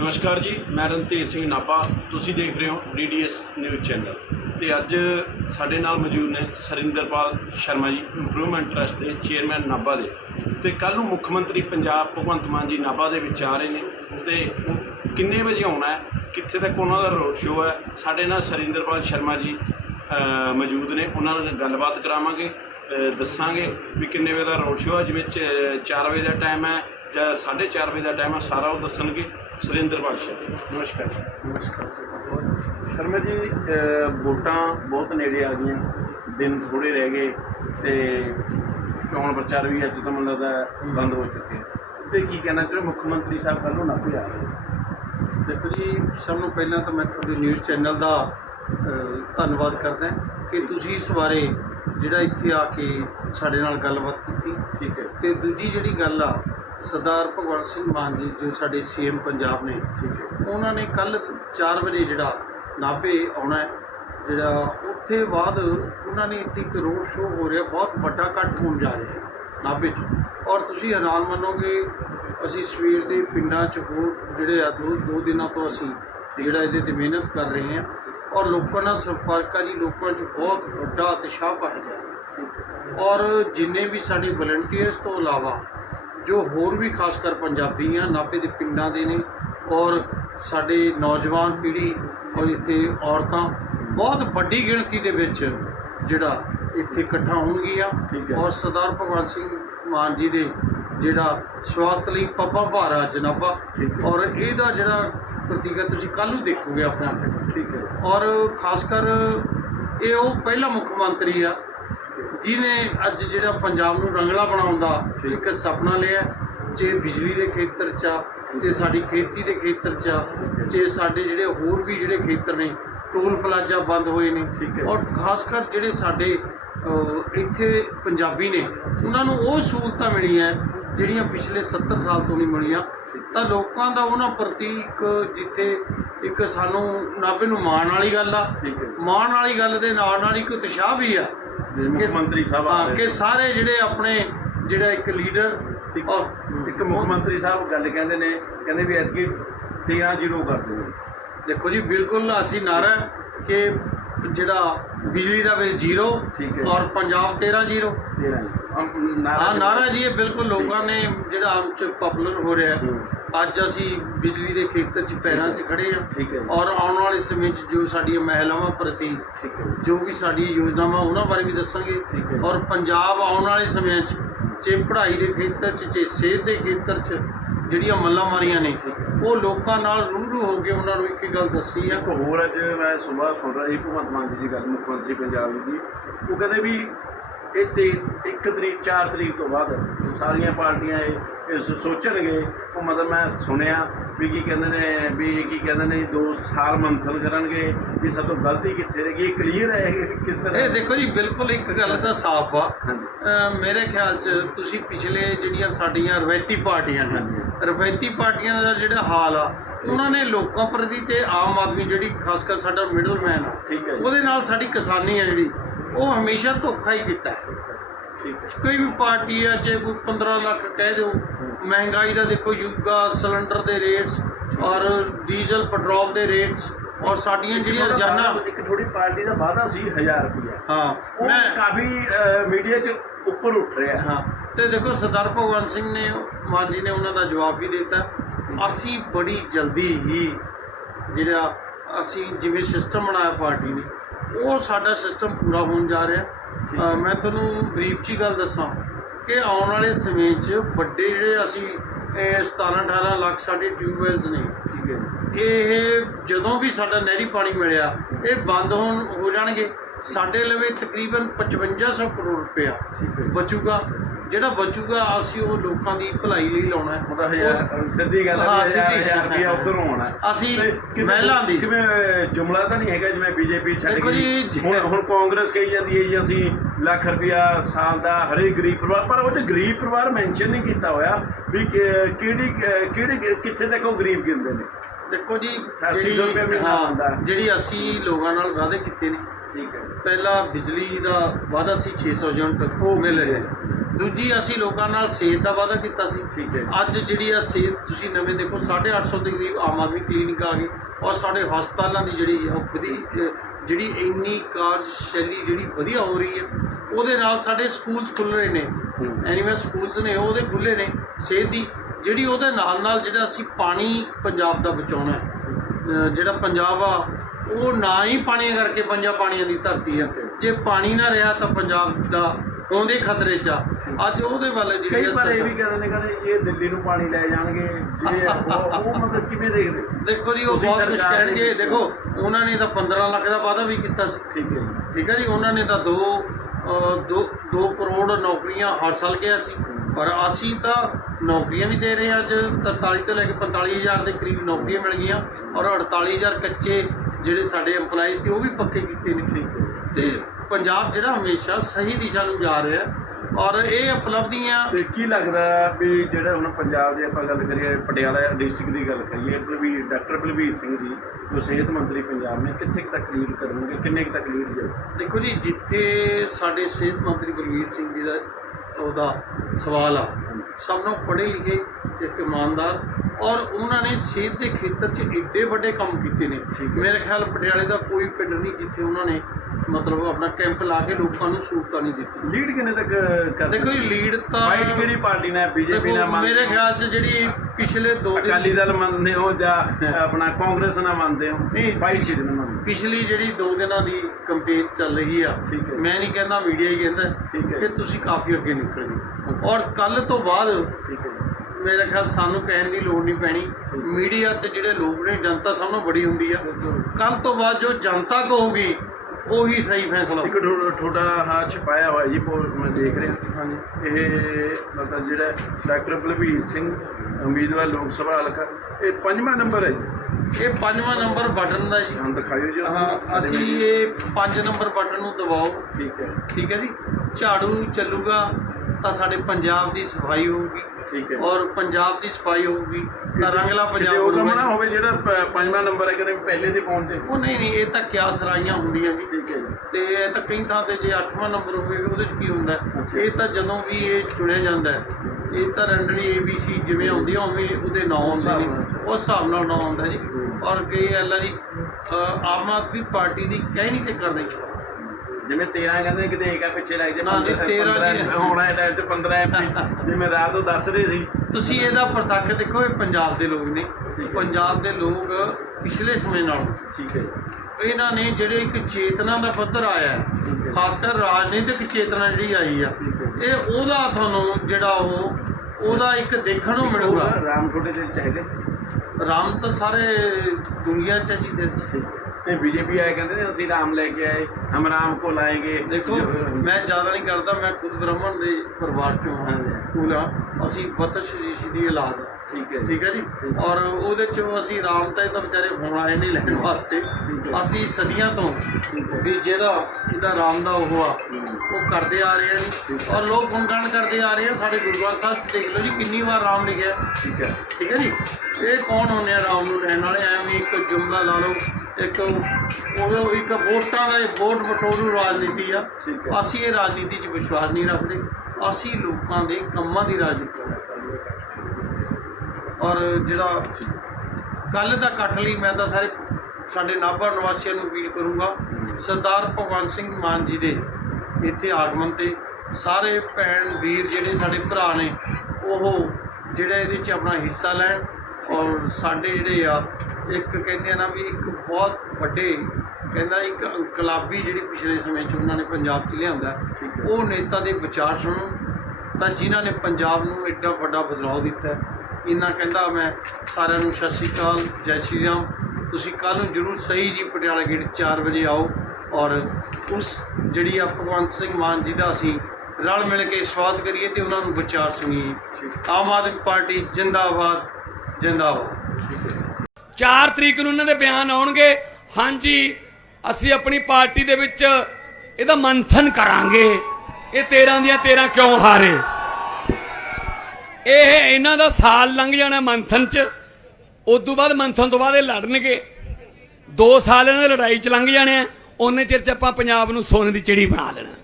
ਨਮਸਕਾਰ ਜੀ, ਮੈਂ ਰਣਧੀਰ ਸਿੰਘ ਨਾਪਾ ਤੁਸੀਂ ਦੇਖ ਰਹੇ ਹੋ ਡੀਡੀਐਸ ਨਿਊਜ਼ ਚੈਨਲ। ਤੇ ਅੱਜ ਸਾਡੇ ਨਾਲ ਮੌਜੂਦ ਨੇ ਸਰਿੰਦਰਪਾਲ ਸ਼ਰਮਾ ਜੀ ਇੰਪਰੂਵਮੈਂਟ ਟਰਸਟ ਦੇ ਚੇਅਰਮੈਨ ਨਾਭਾ ਦੇ। ਤੇ ਕੱਲ ਨੂੰ ਮੁੱਖ ਮੰਤਰੀ ਪੰਜਾਬ ਭਗਵੰਤ ਮਾਨ ਜੀ ਨਾਭਾ ਦੇ ਵਿੱਚ ਆ ਰਹੇ ਨੇ। ਤੇ ਉਹ ਕਿੰਨੇ ਵਜੇ ਆਉਣਾ ਹੈ? ਕਿੱਥੇ ਤੱਕ ਉਹਨਾਂ ਦਾ ਰੋਡ ਸ਼ੋਅ ਹੈ? ਸਾਡੇ ਨਾਲ ਸਰਿੰਦਰਪਾਲ ਸ਼ਰਮਾ ਜੀ ਮੌਜੂਦ ਨੇ। ਉਹਨਾਂ ਨਾਲ ਗੱਲਬਾਤ ਕਰਾਵਾਂਗੇ ਦੱਸਾਂਗੇ ਵੀ ਕਿੰਨੇ ਵਜੇ ਦਾ ਰੋਡ ਸ਼ੋਅ ਹੈ, ਜਿਵੇਂ 4 ਵਜੇ ਦਾ ਟਾਈਮ ਹੈ ਜਾਂ 4:30 ਵਜੇ ਦਾ ਟਾਈਮ ਹੈ, ਸਾਰਾ ਉਹ ਦੱਸਣਗੇ। ਸੁਰਿੰਦਰਪਾਲ ਸ਼ਰਮਾ ਨਮਸਕਾਰ। ਨਮਸਕਾਰ ਸ਼ਰਮਾ ਜੀ ਵੋਟਾਂ ਬਹੁਤ ਨੇੜੇ ਆ ਗਈਆਂ। ਦਿਨ ਥੋੜੇ ਰਹਿ ਗਏ ਤੇ ਚੋਣ ਪ੍ਰਚਾਰ ਵੀ ਅੱਜ ਤੋਂ ਮੈਨੂੰ ਲੱਗਦਾ ਬੰਦ ਹੋ ਚੁੱਕਿਆ ਤੇ ਕੀ ਕਹਿਣਾ ਚਾਹੋ ਮੁੱਖ ਮੰਤਰੀ ਸਾਹਿਬ ਕੱਲ੍ਹ ਨੂੰ ਨਾਭੇ ਆ ਰਹੇ? ਨੇ। ਦੇਖੋ ਜੀ ਸਭ ਨੂੰ ਪਹਿਲਾਂ ਤਾਂ ਮੈਂ ਤੁਹਾਡੇ ਨਿਊਜ਼ ਚੈਨਲ ਦਾ ਧੰਨਵਾਦ ਕਰਦਾ ਕਿ ਤੁਸੀਂ ਇਸ ਬਾਰੇ ਜਿਹੜਾ ਇੱਥੇ ਆ ਕੇ ਸਾਡੇ ਨਾਲ ਗੱਲਬਾਤ ਕੀਤੀ। ਠੀਕ ਹੈ। ਤੇ ਦੂਜੀ ਜਿਹੜੀ ਗੱਲ ਆ ਸਰਦਾਰ ਭਗਵੰਤ ਸਿੰਘ ਮਾਨ ਜੀ, ਜੋ ਸਾਡੇ ਸੀਐਮ ਪੰਜਾਬ ਨੇ, ਉਹਨਾਂ ਨੇ ਕੱਲ 4 ਵਜੇ ਜਿਹੜਾ ਨਾਭੇ ਆਉਣਾ ਹੈ, ਜਿਹੜਾ ਉੱਥੇ ਬਾਅਦ ਉਹਨਾਂ ਨੇ ਇੱਥੇ ਇੱਕ ਰੋਡ ਸ਼ੋਅ ਹੋ ਰਿਹਾ, ਬਹੁਤ ਵੱਡਾ ਇਕੱਠ ਹੋਣ ਜਾ ਰਿਹਾ ਨਾਭੇ 'ਚ। ਔਰ ਤੁਸੀਂ ਹੈਰਾਨ ਮੰਨੋਗੇ, ਅਸੀਂ ਸਵੇਰ ਦੇ ਪਿੰਡਾਂ 'ਚ ਹੋਰ ਜਿਹੜੇ ਆ, ਦੋ ਦੋ ਦਿਨਾਂ ਤੋਂ ਅਸੀਂ ਜਿਹੜਾ ਇਹਦੇ ਤੇ ਮਿਹਨਤ ਕਰ ਰਹੇ ਹਾਂ, ਔਰ ਲੋਕਾਂ ਨਾਲ ਸੰਪਰਕ ਆ ਜੀ, ਲੋਕਾਂ 'ਚ ਬਹੁਤ ਵੱਡਾ ਉਤਸ਼ਾਹ ਪਾਇਆ ਜਾ ਔਰ ਜਿੰਨੇ ਵੀ ਸਾਡੇ ਵਲੰਟੀਅਰਸ ਤੋਂ ਇਲਾਵਾ ਜੋ ਹੋਰ ਵੀ ਖਾਸ ਕਰ ਪੰਜਾਬੀ ਆ ਨਾਭੇ ਦੇ ਪਿੰਡਾਂ ਦੇ ਨੇ ਔਰ ਸਾਡੇ ਨੌਜਵਾਨ ਪੀੜ੍ਹੀ ਔਰ ਇੱਥੇ ਔਰਤਾਂ ਬਹੁਤ ਵੱਡੀ ਗਿਣਤੀ ਦੇ ਵਿੱਚ ਜਿਹੜਾ ਇੱਥੇ ਇਕੱਠਾ ਹੋਣਗੀਆਂ। ਔਰ ਸਰਦਾਰ ਭਗਵੰਤ ਸਿੰਘ ਮਾਨ ਜੀ ਦੇ ਜਿਹੜਾ ਸਵਾਗਤ ਲਈ ਪੱਪਾ ਭਾਰਾ ਜਨਾਬਾ। ਔਰ ਇਹਦਾ ਜਿਹੜਾ ਪ੍ਰਤੀਕਾ ਤੁਸੀਂ ਕੱਲ ਨੂੰ ਦੇਖੋਗੇ ਆਪਣੇ ਆਪ ਠੀਕ ਹੈ ਔਰ ਖਾਸ ਕਰ ਇਹ ਉਹ ਪਹਿਲਾ ਮੁੱਖ ਮੰਤਰੀ ਆ ਜਿਨੇ ਅੱਜ ਜਿਹੜਾ ਪੰਜਾਬ ਨੂੰ ਰੰਗਲਾ ਬਣਾਉਣ ਦਾ ਇੱਕ ਸੁਪਨਾ ਲਿਆ ਜੇ ਬਿਜਲੀ ਦੇ ਖੇਤਰ 'ਚ ਤੇ ਸਾਡੀ ਖੇਤੀ ਦੇ ਖੇਤਰ 'ਚ ਜੇ ਸਾਡੇ ਜਿਹੜੇ ਹੋਰ ਵੀ ਜਿਹੜੇ ਖੇਤਰ ਨੇ ਟੋਲ ਪਲਾਜ਼ਾ ਬੰਦ ਹੋਏ ਨੇ ਠੀਕ ਹੈ। ਔਰ ਖਾਸ ਕਰ ਜਿਹੜੇ ਸਾਡੇ ਇੱਥੇ ਪੰਜਾਬੀ ਨੇ ਉਹਨਾਂ ਨੂੰ ਉਹ ਸਹੂਲਤਾਂ ਮਿਲੀਆਂ ਜਿਹੜੀਆਂ ਪਿਛਲੇ 70 ਸਾਲ ਤੋਂ ਨਹੀਂ ਮਿਲੀਆਂ ਤਾਂ ਲੋਕਾਂ ਦਾ ਉਹਨਾਂ ਪ੍ਰਤੀ ਇੱਕ ਜਿੱਥੇ ਇੱਕ ਸਾਨੂੰ ਨਾਭੇ ਨੂੰ ਮਾਣ ਵਾਲੀ ਗੱਲ ਆ ਮਾਣ ਵਾਲੀ ਗੱਲ ਦੇ ਨਾਲ ਨਾਲ ਇੱਕ ਉਤਸ਼ਾਹ ਵੀ ਆ ਮੁੱਖ ਮੰਤਰੀ ਸਾਹਿਬ ਹਾਂ, ਕਿ ਸਾਰੇ ਜਿਹੜੇ ਆਪਣੇ ਜਿਹੜਾ ਇੱਕ ਲੀਡਰ ਇੱਕ ਇੱਕ ਮੁੱਖ ਮੰਤਰੀ ਸਾਹਿਬ ਗੱਲ ਕਹਿੰਦੇ ਨੇ ਕਹਿੰਦੇ ਵੀ ਐਤਕੀ 13 ਜ਼ੀਰੋ ਕਰ ਦਿਓ। ਦੇਖੋ ਜੀ ਬਿਲਕੁਲ ਅਸੀਂ ਨਾਰਾ ਕਿ ਜਿਹੜਾ ਬਿਜਲੀ ਦਾ ਬਿੱਲ ਜ਼ੀਰੋ ਠੀਕ ਹੈ। ਔਰ ਪੰਜਾਬ 13 ਜ਼ੀਰੋ। 13 ਹਾਂ ਨਾਰਾ ਜੀ। ਇਹ ਬਿਲਕੁਲ ਲੋਕਾਂ ਨੇ ਜਿਹੜਾ ਆਮ ਚ ਪਪੂਲਰ ਹੋ ਰਿਹਾ ਹੈ। ਅੱਜ ਅਸੀਂ ਬਿਜਲੀ ਦੇ ਖੇਤਰ 'ਚ ਪੈਰਾਂ 'ਚ ਖੜੇ ਹਾਂ ਠੀਕ ਹੈ। ਔਰ ਆਉਣ ਵਾਲੇ ਸਮੇਂ 'ਚ ਜੋ ਸਾਡੀਆਂ ਮਹਿਲਾਵਾਂ ਪ੍ਰਤੀ ਠੀਕ ਹੈ ਜੋ। ਵੀ ਸਾਡੀ ਯੋਜਨਾਵਾਂ ਉਹਨਾਂ ਬਾਰੇ ਵੀ ਦੱਸਾਂਗੇ। ਠੀਕ ਹੈ। ਔਰ ਪੰਜਾਬ ਆਉਣ ਵਾਲੇ ਸਮੇਂ 'ਚ ਜੇ ਪੜ੍ਹਾਈ ਦੇ ਖੇਤਰ 'ਚ ਜੇ ਸਿਹਤ ਦੇ ਖੇਤਰ 'ਚ ਜਿਹੜੀਆਂ ਮੱਲਾਂ ਮਾਰੀਆਂ ਨੇ ਉਹ ਲੋਕਾਂ ਨਾਲ ਰੂਬਰੂ ਹੋ ਕੇ ਉਹਨਾਂ ਨੂੰ ਇੱਕ ਇੱਕ ਗੱਲ ਦੱਸੀ ਆ। ਇੱਕ ਹੋਰ ਅੱਜ ਮੈਂ ਸਵੇਰ ਸੁਣ ਰਿਹਾ ਸੀ ਭਗਵੰਤ ਮਾਨ ਜੀ ਦੀ ਗੱਲ ਮੁੱਖ ਮੰਤਰੀ ਪੰਜਾਬ ਜੀ ਦੀ। ਉਹ ਕਹਿੰਦੇ ਵੀ ਇਹ ਤੇ 1 ਤਰੀਕ 4 ਤਰੀਕ ਤੋਂ ਬਾਅਦ ਸਾਰੀਆਂ ਪਾਰਟੀਆਂ ਇਹ ਸੋਚਣਗੇ। ਉਹ ਮਤਲਬ ਮੈਂ ਸੁਣਿਆ ਵੀ ਕੀ ਕਹਿੰਦੇ ਨੇ ਵੀ ਕੀ ਕਹਿੰਦੇ ਨੇ 2 ਸਾਲ ਮੰਥਨ ਕਰਨਗੇ ਵੀ ਸਭ ਤੋਂ ਗਲਤੀ ਕਿੱਥੇ ਰਹੀ ਇਹ ਕਲੀਅਰ ਹੈ ਕਿਸ ਤਰ੍ਹਾਂ? ਇਹ ਦੇਖੋ ਜੀ ਬਿਲਕੁਲ ਇੱਕ ਗੱਲ ਤਾਂ ਸਾਫ਼ ਆ। ਮੇਰੇ ਖਿਆਲ 'ਚ ਤੁਸੀਂ ਪਿਛਲੇ ਜਿਹੜੀਆਂ ਸਾਡੀਆਂ ਰਵਾਇਤੀ ਪਾਰਟੀਆਂ ਨੇ ਰਵਾਇਤੀ ਪਾਰਟੀਆਂ ਦਾ ਜਿਹੜਾ ਹਾਲ ਆ ਉਹਨਾਂ ਨੇ ਲੋਕਾਂ ਪ੍ਰਤੀ ਤੇ ਆਮ ਆਦਮੀ ਜਿਹੜੀ ਖਾਸ ਕਰ ਸਾਡਾ ਮਿਡਲਮੈਨ ਆ ਠੀਕ ਹੈ ਜੀ। ਉਹਦੇ ਨਾਲ ਸਾਡੀ ਕਿਸਾਨੀ ਆ ਜਿਹੜੀ ਉਹ ਹਮੇਸ਼ਾ ਧੋਖਾ ਹੀ ਕੀਤਾ। ਠੀਕ ਹੈ। ਕੋਈ ਵੀ ਪਾਰਟੀ ਆ ਜੇ ਕੋਈ 15 ਲੱਖ ਕਹਿ ਦਿਓ ਮਹਿੰਗਾਈ ਦਾ ਦੇਖੋ ਯੁੱਗਾ ਸਿਲੰਡਰ ਦੇ ਰੇਟਸ ਔਰ ਡੀਜ਼ਲ ਪੈਟਰੋਲ ਦੇ ਰੇਟਸ ਔਰ ਸਾਡੀਆਂ ਜਿਹੜੀਆਂ ਰੋਜ਼ਾਨਾ ਇੱਕ ਥੋੜੀ ਪਾਰਟੀ ਦਾ ਵਾਅਦਾ ਸੀ 1000 ਰੁਪਇਆ ਹਾਂ ਮੈਂ ਕਾਫੀ ਮੀਡੀਆ 'ਚ ਉੱਪਰ ਉੱਠ ਰਿਹਾ। ਹਾਂ ਤੇ ਦੇਖੋ ਸਰਦਾਰ ਭਗਵੰਤ ਸਿੰਘ ਨੇ ਮਾਨ ਜੀ ਨੇ ਉਹਨਾਂ ਦਾ ਜਵਾਬ ਵੀ ਦਿੱਤਾ। ਅਸੀਂ ਬੜੀ ਜਲਦੀ ਹੀ ਜਿਹੜਾ ਅਸੀਂ ਜਿਵੇਂ ਸਿਸਟਮ ਬਣਾਇਆ ਪਾਰਟੀ ਨੇ ਉਹ ਸਾਡਾ ਸਿਸਟਮ ਪੂਰਾ ਹੋਣ ਜਾ ਰਿਹਾ। ਮੈਂ ਤੁਹਾਨੂੰ ਬਰੀਫ 'ਚ ਹੀ ਗੱਲ ਦੱਸਾਂ ਕਿ ਆਉਣ ਵਾਲੇ ਸਮੇਂ 'ਚ ਵੱਡੇ ਜਿਹੜੇ ਅਸੀਂ ਇਹ 17 18 ਲੱਖ ਸਾਡੇ ਟਿਊਬਵੈਲਸ ਨੇ। ਠੀਕ ਹੈ ਇਹ ਜਦੋਂ ਵੀ ਸਾਡਾ ਨਹਿਰੀ ਪਾਣੀ ਮਿਲਿਆ ਇਹ ਬੰਦ ਹੋਣ ਹੋ ਜਾਣਗੇ। ਸਾਡੇ ਲਵੇ ਤਕਰੀਬਨ 5500 ਕਰੋੜ ਰੁਪਇਆ। ਬਚੂਗਾ। ਜਿਹੜਾ ਬਚੂਗਾ ਅਸੀਂ ਉਹ ਲੋਕਾਂ ਦੀ ਭਲਾਈ ਲਈ ਲਾਉਣਾ ਹੈ। ਉਹਦਾ ਹਜ਼ਾਰ ਸਿੱਧੀ ਗੱਲ ਹਾਂ, ਸਿੱਧੀ ਹਜ਼ਾਰ ਰੁਪਇਆ ਉਧਰ ਹੋਣਾ ਅਸੀਂ ਤੇ ਮਹਿਲਾਂ ਦੀ ਕਿਵੇਂ ਜੁਮਲਾ ਤਾਂ ਨਹੀਂ ਹੈਗਾ ਜਿਵੇਂ ਬੀਜੇਪੀ ਛੱਡ ਗਈ। ਹੁਣ ਹੁਣ ਕਾਂਗਰਸ ਕਹੀ ਜਾਂਦੀ ਹੈ ਜੀ ਅਸੀਂ ਲੱਖ ਰੁਪਇਆ ਸਾਲ ਦਾ ਹਰੇਕ ਗਰੀਬ ਪਰਿਵਾਰ ਪਰ ਉਹ ਚ ਗਰੀਬ ਪਰਿਵਾਰ ਮੈਂਸ਼ਨ ਨਹੀਂ ਕੀਤਾ ਹੋਇਆ ਵੀ ਕਿਹੜੀ ਕਿਹੜੀ ਕਿੱਥੇ ਤੱਕ ਉਹ ਗਰੀਬ ਗਿਣਦੇ ਨੇ। ਦੇਖੋ ਜੀ 88 ਸੌ ਰੁਪਏ ਮਹੀਨਾ ਹਾਂ, ਆਉਂਦਾ। ਜਿਹੜੀ ਅਸੀਂ ਲੋਕਾਂ ਨਾਲ ਵਾਅਦੇ ਕੀਤੇ ਨੇ ਠੀਕ ਹੈ। ਪਹਿਲਾ ਬਿਜਲੀ ਦਾ ਵਾਅਦਾ ਸੀ 600 ਯੂਨਿਟ ਉਹ ਮਿਲ ਰਿਹਾ। ਦੂਜੀ ਅਸੀਂ ਲੋਕਾਂ ਨਾਲ ਸੇਧ ਦਾ ਵਾਅਦਾ ਕੀਤਾ ਸੀ। ਠੀਕ ਹੈ। ਅੱਜ ਜਿਹੜੀ ਆ ਸੇਧ ਤੁਸੀਂ ਨਵੇਂ ਦੇਖੋ 850 ਦੇ ਕਰੀਬ ਆਮ ਆਦਮੀ ਕਲੀਨਿਕ ਆ ਗਈ ਔਰ ਸਾਡੇ ਹਸਪਤਾਲਾਂ ਦੀ ਜਿਹੜੀ ਆ ਉਹ ਵਧੀ ਜਿਹੜੀ ਇੰਨੀ ਕਾਰਜਸ਼ੈਲੀ ਜਿਹੜੀ ਵਧੀਆ ਹੋ ਰਹੀ ਹੈ ਉਹਦੇ ਨਾਲ ਸਾਡੇ ਸਕੂਲਸ ਖੁੱਲ ਰਹੇ ਨੇ। ਐਨੀਮਲ ਸਕੂਲਸ ਨੇ ਉਹਦੇ ਖੁੱਲੇ ਨੇ। ਸਿਹਤ ਦੀ ਜਿਹੜੀ ਉਹਦੇ ਨਾਲ ਨਾਲ ਜਿਹੜਾ ਅਸੀਂ ਪਾਣੀ ਪੰਜਾਬ ਦਾ ਬਚਾਉਣਾ ਜਿਹੜਾ ਪੰਜਾਬ ਆ ਉਹ ਨਾ ਹੀ ਪਾਣੀਆਂ ਕਰਕੇ ਪੰਜਾਂ ਪਾਣੀਆਂ ਦੀ ਧਰਤੀ ਆ। ਜੇ ਪਾਣੀ ਨਾ ਰਿਹਾ ਤਾਂ ਪੰਜਾਬ ਦਾ ਉਹਦੇ ਖਤਰੇ 'ਚ ਆ। ਅੱਜ ਉਹਦੇ ਵੱਲ ਜਿਹੜੀ ਕਈ ਵਾਰ ਇਹ ਵੀ ਕਹਿੰਦੇ ਨੇ ਕਹਿੰਦੇ ਇਹ ਦਿੱਲੀ ਨੂੰ ਪਾਣੀ ਲੈ ਜਾਣਗੇ ਜੇ ਉਹ ਉਹ ਮਤਲਬ ਕਿਵੇਂ ਦੇਖਦੇ? ਦੇਖੋ ਜੀ ਉਹ ਬਹੁਤ ਕੁਝ ਕਹਿਣਗੇ। ਦੇਖੋ ਉਹਨਾਂ ਨੇ ਤਾਂ 15 ਲੱਖ ਦਾ ਵਾਅਦਾ ਵੀ ਕੀਤਾ ਸੀ। ਠੀਕ ਹੈ। ਠੀਕ ਹੈ ਜੀ ਉਹਨਾਂ ਨੇ ਤਾਂ 2 ਦੋ 2 ਕਰੋੜ ਨੌਕਰੀਆਂ ਹਰ ਸਾਲ ਕਿਹਾ ਸੀ। ਪਰ ਅਸੀਂ ਤਾਂ ਨੌਕਰੀਆਂ ਵੀ ਦੇ ਰਹੇ ਅੱਜ। 43 ਤੋਂ ਲੈ ਕੇ 45000 ਦੇ ਕਰੀਬ ਨੌਕਰੀਆਂ ਮਿਲ ਗਈਆਂ ਔਰ 48000 ਕੱਚੇ ਜਿਹੜੇ ਸਾਡੇ EMPLOYEES ਤੇ ਉਹ ਵੀ ਪੱਕੇ ਕੀਤੇ ਨੇ। ਠੀਕ ਹੈ। ਤੇ ਪੰਜਾਬ ਜਿਹੜਾ ਹਮੇਸ਼ਾ ਸਹੀ ਦਿਸ਼ਾ ਨੂੰ ਜਾ ਰਿਹਾ ਔਰ ਇਹ ਉਪਲਬਧੀਆਂ ਤੇ ਕੀ ਲੱਗਦਾ ਵੀ ਜਿਹੜਾ ਹੁਣ ਪੰਜਾਬ ਦੀ ਆਪਾਂ ਗੱਲ ਕਰੀਏ ਪਟਿਆਲਾ ਡਿਸਟ੍ਰਿਕਟ ਦੀ ਗੱਲ ਕਰੀਏ ਬਲਵੀਰ ਡਾਕਟਰ ਬਲਵੀਰ ਸਿੰਘ ਜੀ ਜੋ ਸਿਹਤ ਮੰਤਰੀ ਪੰਜਾਬ ਨੇ ਕਿੱਥੇ ਤੱਕ ਲੀਡ ਕਰਨਗੇ ਕਿੰਨੇ ਤੱਕ ਲੀਡ ਜਾਊ? ਦੇਖੋ ਜੀ ਜਿੱਥੇ ਸਾਡੇ ਸਿਹਤ ਮੰਤਰੀ ਬਲਵੀਰ ਸਿੰਘ ਜੀ ਦਾ ਉਹਦਾ ਸਵਾਲ ਆ ਸਭ ਨੂੰ ਪੜ੍ਹੇ ਲਿਖੇ ਇੱਕ ਇਮਾਨਦਾਰ ਔਰ ਉਹਨਾਂ ਨੇ ਸਿਹਤ ਦੇ ਖੇਤਰ 'ਚ ਏਡੇ ਵੱਡੇ ਕੰਮ ਕੀਤੇ ਨੇ। ਮੇਰੇ ਖਿਆਲ ਪਟਿਆਲੇ ਦਾ ਕੋਈ ਪਿੰਡ ਨਹੀਂ ਜਿੱਥੇ ਉਹਨਾਂ ਨੇ ਮਤਲਬ ਆਪਣਾ ਕੈਂਪ ਲਾ ਕੇ ਲੋਕਾਂ ਨੂੰ ਸਹੂਲਤਾਂ ਨਹੀਂ ਦਿੱਤੀ। ਲੀਡ ਕਿੰਨੇ ਤੱਕ ਕਰ ਦੇਖੋ ਜੀ ਲੀਡ ਤਾਂ ਫਾਈਟ ਕਿਹੜੀ ਪਾਰਟੀ ਨਾਲ ਬੀਜੇਪੀ ਮੰਨਦੇ ਮੇਰੇ? ਖਿਆਲ 'ਚ ਜਿਹੜੀ ਪਿਛਲੇ ਦੋ ਦਿਨ ਅਕਾਲੀ ਦਲ ਮੰਨਦੇ ਹੋ ਜਾਂ ਆਪਣਾ ਕਾਂਗਰਸ ਨਾਲ ਮੰਨਦੇ ਹੋ? ਨਹੀਂ। ਫਾਈਟ ਕਿਹਦੇ ਨਾਲ ਮੰਨਦੇ ਪਿਛਲੀ ਜਿਹੜੀ 2 ਦਿਨਾਂ ਦੀ ਕੰਪੇਨ ਚੱਲ ਰਹੀ ਆ। ਮੈਂ ਨਹੀਂ ਕਹਿੰਦਾ ਮੀਡੀਆ ਹੀ ਕਹਿੰਦਾ। ਕਿ ਤੁਸੀਂ ਕਾਫੀ ਅੱਗੇ ਨਿਕਲ ਗਏ ਔਰ ਕੱਲ ਤੋਂ ਬਾਅਦ ਮੇਰੇ ਖਿਆਲ ਸਾਨੂੰ ਕਹਿਣ ਦੀ ਲੋੜ ਨਹੀਂ ਪੈਣੀ। ਮੀਡੀਆ ਤੇ ਜਿਹੜੇ ਲੋਕ ਨੇ ਜਨਤਾ ਸਭ ਨਾਲੋਂ ਬੜੀ ਹੁੰਦੀ ਆ। ਕੱਲ ਤੋਂ ਬਾਅਦ ਜੋ ਜਨਤਾ ਕਹੂਗੀ ਉਹੀ ਸਹੀ ਫੈਸਲਾ। ਇੱਕ। ਠੋ- ਤੁਹਾਡਾ ਹਾਂ ਛਪਾਇਆ ਹੋਇਆ ਜੀ ਪੋਸਟ ਮੈਂ ਦੇਖ ਰਿਹਾ। ਹਾਂਜੀ। ਇਹ ਮਤਲਬ ਜਿਹੜਾ ਡਾਕਟਰ ਬਲਬੀਰ ਸਿੰਘ ਉਮੀਦਵਾਰ ਲੋਕ ਸਭਾ ਹਲਕਾ ਇਹ ਪੰਜਵਾਂ ਨੰਬਰ ਹੈ ਜੀ। ਇਹ ਪੰਜਵਾਂ ਨੰਬਰ ਬਟਨ ਦਾ ਜੀ। ਹੁਣ ਦਿਖਾਇਓ ਜੀ। ਹਾਂ ਅਸੀਂ ਇਹ ਪੰਜ ਨੰਬਰ ਬਟਨ ਨੂੰ ਦਬਾਓ। ਠੀਕ ਹੈ। ਠੀਕ ਹੈ ਜੀ? ਝਾੜੂ ਚੱਲੂਗਾ ਤਾਂ ਸਾਡੇ ਪੰਜਾਬ ਦੀ ਸਫ਼ਾਈ ਹੋਊਗੀ। ਠੀਕ ਹੈ ਔਰ ਪੰਜਾਬ ਦੀ ਸਫ਼ਾਈ ਹੋਊਗੀ ਤਾਂ ਰੰਗਲਾ ਪੰਜਾਬ ਉਹ ਕੰਮ ਨਾ ਹੋਵੇ ਜਿਹੜਾ ਪ- ਪੰਜਵਾਂ ਨੰਬਰ ਹੈ ਕਿਤੇ ਪਹਿਲੇ ਦੇ ਫੋਨ ਤੇ। ਉਹ ਨਹੀਂ ਨਹੀਂ ਇਹ ਤਾਂ ਕਿਆ ਸਰਾਈਆਂ ਹੁੰਦੀਆਂ ਜੀ। ਠੀਕ ਹੈ ਜੀ। ਤੇ ਇਹ ਤਾਂ ਕਈ ਥਾਂ ਤੇ ਜੇ 8ਵਾਂ ਨੰਬਰ ਹੋਵੇ ਉਹਦੇ 'ਚ ਕੀ ਹੁੰਦਾ? ਹੈ? ਅੱਛਾ। ਇਹ ਤਾਂ ਜਦੋਂ ਵੀ ਇਹ ਚੁਣਿਆ ਜਾਂਦਾ ਹੈ ਇਹ ਤਾਂ ਰੈਂਡਲੀ ABC ਜਿਵੇਂ ਆਉਂਦੀ ਆ ਉਵੇਂ ਉਹਦੇ ਨਾਂ ਆਉਂਦੇ ਨੇ। ਉਸ ਹਿਸਾਬ ਨਾਲ ਨਾਂ ਆਉਂਦਾ ਜੀ। ਔਰ ਕਈ ਅੱਲਾ ਜੀ ਅ, ਆਮ ਆਦਮੀ ਪਾਰਟੀ ਦੀ ਕਹਿਣੀ ਤੇ ਕਰਨੀ ਜਿਵੇਂ 13 ਕਹਿੰਦੇ ਕਿਤੇ ਏਕਾ ਪਿੱਛੇ ਲੱਗ ਜਾ ਨਾ, ਨਹੀਂ, 13 ਜੀ। ਹੋਣਾ ਹੈ ਟਾਈਮ ਤੇ 15 ਐਮਪੀ ਜਿਵੇਂ ਰਾਤ ਨੂੰ ਦੱਸ ਰਹੇ ਸੀ। ਤੁਸੀਂ ਇਹਦਾ ਪ੍ਰਤੱਖ ਦੇਖੋ ਇਹ ਪੰਜਾਬ ਦੇ ਲੋਕ ਨੇ। ਪੰਜਾਬ ਦੇ ਲੋਕ ਪਿਛਲੇ ਸਮੇਂ ਨਾਲ ਠੀਕ ਹੈ ਇਹਨਾਂ ਨੇ ਜਿਹੜੇ ਇੱਕ ਚੇਤਨਾ ਦਾ ਪੱਧਰ ਆਇਆ ਹੈ, ਖਾਸ ਕਰ ਰਾਜਨੀਤਿਕ ਚੇਤਨਾ ਜਿਹੜੀ ਆਈ ਆ ਇਹ ਉਹਦਾ ਤੁਹਾਨੂੰ ਜਿਹੜਾ ਉਹ ਉਹਦਾ ਇੱਕ ਦੇਖਣ ਨੂੰ ਮਿਲੂਗਾ। ਰਾਮ ਕੋਟੇ ਦੇ ਚਾਹੀਦੇ ਰਾਮ ਤਾਂ ਸਾਰੇ ਦੁਨੀਆ ਚ ਹੈ ਜੀ ਦਿਲ ਚ। ਤੇ ਬੀਜੇਪੀ ਆਏ ਕਹਿੰਦੇ ਨੇ ਅਸੀਂ ਰਾਮ ਲੈ ਕੇ ਆਏ ਹਮ ਰਾਮ ਕੋ ਲਾਏਗੇ। ਦੇਖੋ ਮੈਂ ਜ਼ਿਆਦਾ ਨਹੀਂ ਕਰਦਾ ਮੈਂ ਖੁਦ ਬ੍ਰਾਹਮਣ ਦੇ ਪਰਿਵਾਰ ਚੋਂ ਹਾਂ। ਹਾਂ। ਅਸੀਂ ਬਤਸ਼ ઋષਿ ਦੀ ਔਲਾਦ। ਠੀਕ ਹੈ ਠੀਕ ਹੈ ਜੀ? ਔਰ ਉਹਦੇ ਚੋਂ ਅਸੀਂ ਰਾਮ ਤਾਂ ਇਹ ਤਾਂ ਵਿਚਾਰੇ ਹੁਣ ਆਏ ਨਹੀਂ ਲੈਣ ਵਾਸਤੇ। ਅਸੀਂ ਸਦੀਆਂ ਤੋਂ ਵੀ ਜਿਹੜਾ ਇਹਦਾ ਰਾਮ ਦਾ ਉਹ ਆ ਉਹ ਕਰਦੇ ਆ ਰਹੇ ਨੇ ਔਰ ਲੋਕ ਗੁਣਗਾਨ ਕਰਦੇ ਆ ਰਹੇ ਆ। ਸਾਡੇ ਗੁਰੂ ਗ੍ਰੰਥ ਸਾਹਿਬ ਦੇਖ ਲਓ ਜੀ ਕਿੰਨੀ ਵਾਰ ਰਾਮ ਲਿਖਿਆ। ਠੀਕ ਹੈ। ਠੀਕ ਹੈ ਜੀ? ਇਹ ਕੌਣ ਹੁੰਦੇ ਆ ਰਾਮ ਨੂੰ ਰਹਿਣ ਵਾਲੇ? ਐਵੇਂ ਇੱਕ ਜੁਮਲਾ ਲਾ ਲਓ। ਇੱਕ ਉਹ ਇੱਕ ਵੋਟਾਂ ਦਾ ਵੋਟ ਬਟੋਰੂ ਰਾਜਨੀਤੀ ਆ। ਅਸੀਂ ਇਹ ਰਾਜਨੀਤੀ 'ਚ ਵਿਸ਼ਵਾਸ ਨਹੀਂ ਰੱਖਦੇ। ਅਸੀਂ ਲੋਕਾਂ ਦੇ ਕੰਮਾਂ ਦੀ ਰਾਜਨੀਤੀ ਕਰਦੇ ਔਰ ਜਿਹੜਾ ਕੱਲ ਦਾ ਕੱਟ ਲਈ ਮੈਂ ਤਾਂ ਸਾਰੇ ਸਾਡੇ ਨਾਭਾ ਨਿਵਾਸੀਆਂ ਨੂੰ ਅਪੀਲ ਕਰੂੰਗਾ ਸਰਦਾਰ ਭਗਵੰਤ ਸਿੰਘ ਮਾਨ ਜੀ ਦੇ ਇੱਥੇ ਆਗਮਨ ਤੇ ਸਾਰੇ ਭੈਣ ਵੀਰ ਜਿਹੜੇ ਸਾਡੇ ਭਰਾ ਨੇ ਉਹ ਜਿਹੜੇ ਇਹਦੇ 'ਚ ਆਪਣਾ ਹਿੱਸਾ ਲੈਣ ਔਰ ਸਾਡੇ ਜਿਹੜੇ ਆ ਇੱਕ ਕਹਿੰਦੇ ਆ ਨਾ ਵੀ ਇੱਕ ਬਹੁਤ ਵੱਡੇ ਕਹਿੰਦਾ ਇੱਕ ਇਨਕਲਾਬੀ ਜਿਹੜੀ ਪਿਛਲੇ ਸਮੇਂ 'ਚ ਉਹਨਾਂ ਨੇ ਪੰਜਾਬ 'ਚ ਲਿਆਂਦਾ ਉਹ ਨੇਤਾ ਦੇ ਵਿਚਾਰ ਸੁਣੋ। ਤਾਂ ਜਿਨ੍ਹਾਂ ਨੇ ਪੰਜਾਬ ਨੂੰ ਐਡਾ ਵੱਡਾ ਬਦਲਾਅ ਦਿੱਤਾ। ਇਹਨਾਂ ਕਹਿੰਦਾ ਮੈਂ ਸਾਰਿਆਂ ਨੂੰ ਸਤਿ ਸ਼੍ਰੀ ਅਕਾਲ ਜੈ ਸ਼੍ਰੀ ਰਾਮ। ਤੁਸੀਂ ਕੱਲ ਨੂੰ ਜਰੂਰ ਸਹੀ ਜੀ ਪਟਿਆਲਾ ਗੇਟ 4 ਵਜੇ ਆਓ ਔਰ ਉਸ ਜਿਹੜੀ ਆ ਭਗਵੰਤ ਸਿੰਘ ਮਾਨ ਜੀ ਦਾ ਅਸੀਂ ਰਲ ਮਿਲ ਕੇ ਸਵਾਗਤ ਕਰੀਏ ਤੇ ਉਹਨਾਂ ਨੂੰ ਵਿਚਾਰ ਸੁਣੀਏ। ਆਮ ਆਦਮੀ ਪਾਰਟੀ ਜਿੰਦਾਬਾਦ ਜਿੰਦਾਬਾਦ। 4 ਤਰੀਕ ਨੂੰ ਇਹਨਾਂ ਦੇ ਬਿਆਨ ਆਉਣਗੇ। ਹਾਂਜੀ, ਅਸੀਂ ਆਪਣੀ ਪਾਰਟੀ ਦੇ ਵਿੱਚ ਇਹਦਾ ਮੰਥਨ ਕਰਾਂਗੇ। ਇਹ 13 ਦੀਆਂ 13 ਕਿਉਂ ਹਾਰੇ? ਇਹ ਇਹਨਾਂ ਦਾ ਸਾਲ ਲੰਘ ਜਾਣਾ ਮੰਥਨ ਚ। ਉਸ ਤੋਂ ਬਾਅਦ ਮੰਥਨ ਤੋਂ ਬਾਅਦ ਇਹ ਲੜਨਗੇ। 2 ਸਾਲ ਇਹਨਾਂ ਦੀ ਲੜਾਈ ਚ ਲੰਘ ਜਾਣੇ ਆ। ਉਹਨੇ ਚਿਰ ਚ ਆਪਾਂ ਪੰਜਾਬ ਨੂੰ ਸੋਨੇ ਦੀ ਚਿੜੀ ਬਣਾ ਦੇਣਾ।